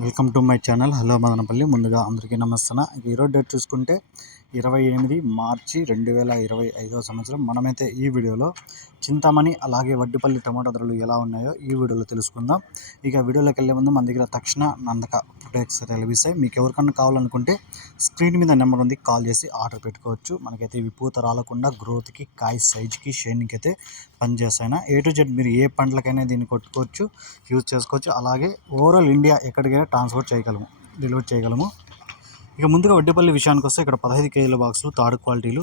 Welcome to my channel. Hello Madanapalle. ముందుగా అందరికీ నమస్తే ఈరోజు డేట్ చూసుకుంటే ఇరవై ఎనిమిది మార్చి రెండు వేల ఇరవై ఐదవ సంవత్సరం. మనమైతే ఈ వీడియోలో చింతామణి అలాగే వడ్డిపల్లి టమాటా ధరలు ఎలా ఉన్నాయో ఈ వీడియోలో తెలుసుకుందాం. ఇక వీడియోలోకి వెళ్ళే ముందు మన దగ్గర తక్షణ నందక ప్రొడక్ట్స్ లభిస్తాయి మీకు ఎవరికన్నా కావాలనుకుంటే స్క్రీన్ మీద నెంబర్ ఉంది కాల్ చేసి ఆర్డర్ పెట్టుకోవచ్చు. మనకైతే ఇవి పూత రాలకుండా గ్రోత్కి కాయ సైజ్కి షైనింగ్కి అయితే పనిచేస్తాయినా. ఏ టు జెడ్ మీరు ఏ పంటలకైనా దీన్ని కొట్టుకోవచ్చు యూజ్ చేసుకోవచ్చు. అలాగే ఓవరాల్ ఇండియా ఎక్కడికైనా ట్రాన్స్పోర్ట్ చేయగలము డెలివరీ చేయగలము. ఇక ముందుగా వడ్డేపల్లి విషయానికి వస్తే ఇక్కడ పదహైదు కేజీల బాక్సులు థర్డ్ క్వాలిటీలు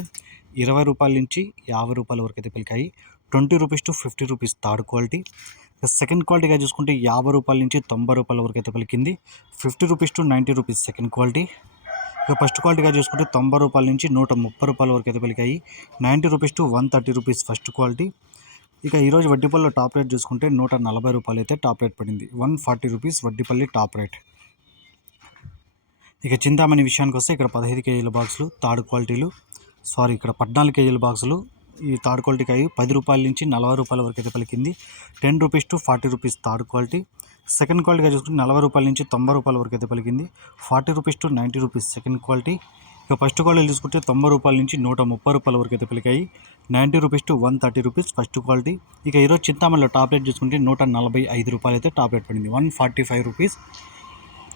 ఇరవై రూపాయల నుంచి యాభై రూపాయల వరకు అయితే పలికాయి. Twenty rupees to fifty rupees third quality. ఇక సెకండ్ క్వాలిటీగా చూసుకుంటే యాభై రూపాయల నుంచి తొంభై రూపాయల వరకు అయితే పలికింది. Fifty rupees to ninety rupees second quality. ఇక ఫస్ట్ క్వాలిటీగా చూసుకుంటే తొంభై రూపాయల నుంచి నూట ముప్పై రూపాయల వరకు అయితే పలికాయి. Ninety rupees to one thirty rupees first quality. ఇక ఈరోజు వడ్డీపల్లిలో టాప్ రేట్ చూసుకుంటే నూట నలభై రూపాయలు అయితే టాప్ రేట్ పడింది. One forty rupees Vaddipalli top rate. ఇక చింతామణి విషయానికి వస్తే ఇక్కడ పదహైదు కేజీల బాక్సులు థర్డ్ క్వాలిటీలు. సారీ ఇక్కడ పద్నాలుగు కేజీల బాక్సులు. ఈ థర్డ్ క్వాలిటీకి అయ్యి పది రూపాయల నుంచి నలభై రూపాయల వరకు అయితే పలికింది. Ten rupees to forty rupees third quality. Second క్వాలిటీగా చూసుకుంటే నలభై రూపాయల నుంచి తొంభై రూపాయల వరకు అయితే పలికింది. Forty rupees to ninety rupees second quality. ఇక ఫస్ట్ క్వాలిటీ చూసుకుంటే తొంభై రూపాయల నుంచి నూట ముప్పై రూపాయల వరకు అయితే పలికాయి. Ninety rupees to one thirty rupees first quality. ఇక ఈరోజు చింతామణిలో టాబ్లెట్ చూసుకుంటే నూట నలభై ఐదు రూపాయలు అయితే టాబ్లెట్ పడింది. One forty five rupees.